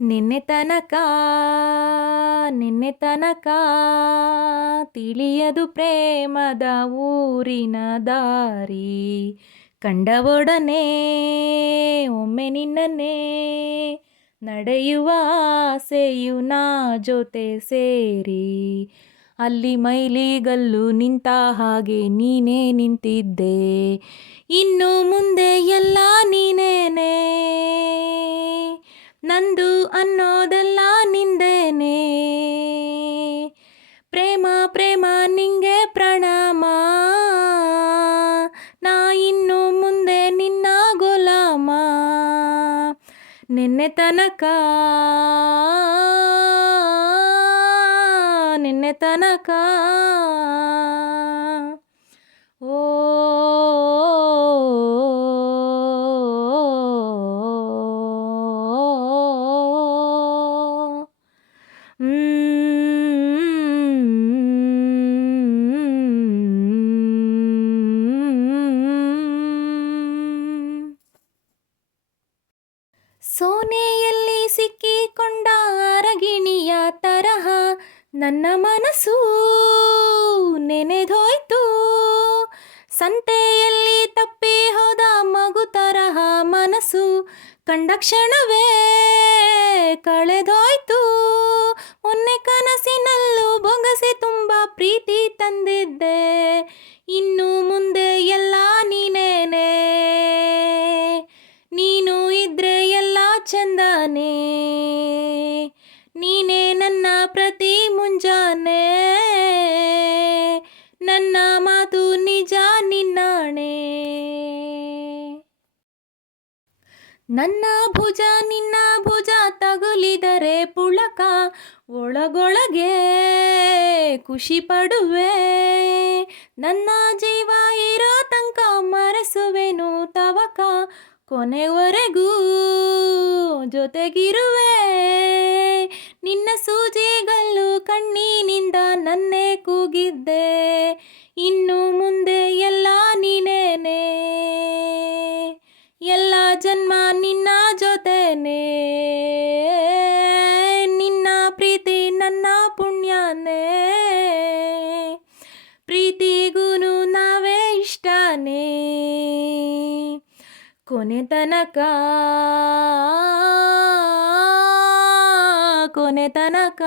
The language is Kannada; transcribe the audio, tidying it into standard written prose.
ನಿನ್ನೆ ತನಕ ನಿನ್ನೆ ತನಕ ತಿಳಿಯದು ಪ್ರೇಮದ ಊರಿನ ದಾರಿ, ಕಂಡ ಒಡನೆ ಒಮ್ಮೆ ನಿನ್ನನ್ನೇ ನಡೆಯುವ ಆಸೆಯು ನಾ ಜೊತೆ ಸೇರಿ, ಅಲ್ಲಿ ಮೈಲಿಗಲ್ಲು ನಿಂತ ಹಾಗೆ ನೀನೇ ನಿಂತಿದ್ದೆ, ಇನ್ನು ಮುಂದೆ ಎಲ್ಲ ನೀನೇನೆ, ನಂದು ಅನ್ನೋದೆಲ್ಲ ನಿಂದೇನೆ, ಪ್ರೇಮ ಪ್ರೇಮ ನಿಂಗೆ ಪ್ರಣಾಮ, ನಾ ಇನ್ನು ಮುಂದೆ ನಿನ್ನ ಗುಲಾಮ, ನಿನ್ನೆ ತನಕ ನಿನ್ನೆ ತನಕ ಓ ಸೋನೆಯಲ್ಲಿ ಸಿಕ್ಕಿಕೊಂಡ ಅರಗಿಣಿಯ ತರಹ ನನ್ನ ಮನಸ್ಸು ನೆನೆದೋಯ್ತು, ಸಂತೆಯಲ್ಲಿ ತಪ್ಪಿ ಹೋದ ಮಗು ತರಹ ಮನಸ್ಸು ಕಂಡ ಕ್ಷಣವೇ ಕಳೆದೋಯ್ತು, ಮೊನ್ನೆ ಕನಸಿನಲ್ಲೂ ಬೊಗಸೆ ತುಂಬ ಪ್ರೀತಿ ತಂದಿದ್ದೆ, ಇನ್ನು ಮುಂದೆ ಎಲ್ಲ ನೀನೇನೆ, ನೀನು ಇದ್ರೆ ಎಲ್ಲ ಚಂದನೇ, ನೀನೇ ನನ್ನ ಪ್ರತಿ ಮುಂಜಾನೆ, ನನ್ನ ಮಾತು ನಿಜ ನಿನ್ನಾಣೆ, ನನ್ನ ಭುಜ ನಿನ್ನ ಭುಜ ತಗುಲಿದರೆ ಪುಳಕ, ಒಳಗೊಳಗೆ ಖುಷಿ ಪಡುವೆ, ನನ್ನ ಜೀವ ಇರೋ ತನಕ ಮರೆಸುವೆನು ತವಕ, ಕೊನೆವರೆಗೂ ಜೊತೆಗಿರುವೆ, ನಿನ್ನ ಸೂಜಿಗಲ್ಲು ಕಣ್ಣಿನಿಂದ ನನ್ನೇ ಕೂಗಿದ್ದೆ, ಇನ್ನು ಮುಂದೆ ಎಲ್ಲ ನೀನೇನೆ, ಎಲ್ಲ ಜನ್ಮ ನಿನ್ನ ಜೊತೆನೆ, ನಿನ್ನ ಪ್ರೀತಿ ನನ್ನ ಪುಣ್ಯನೇ, ಪ್ರೀತಿಗೂನು ನಾವೇ ಇಷ್ಟನೇ, ಕೊನೆ ತನಕ ಕೊನೆ ತನಕ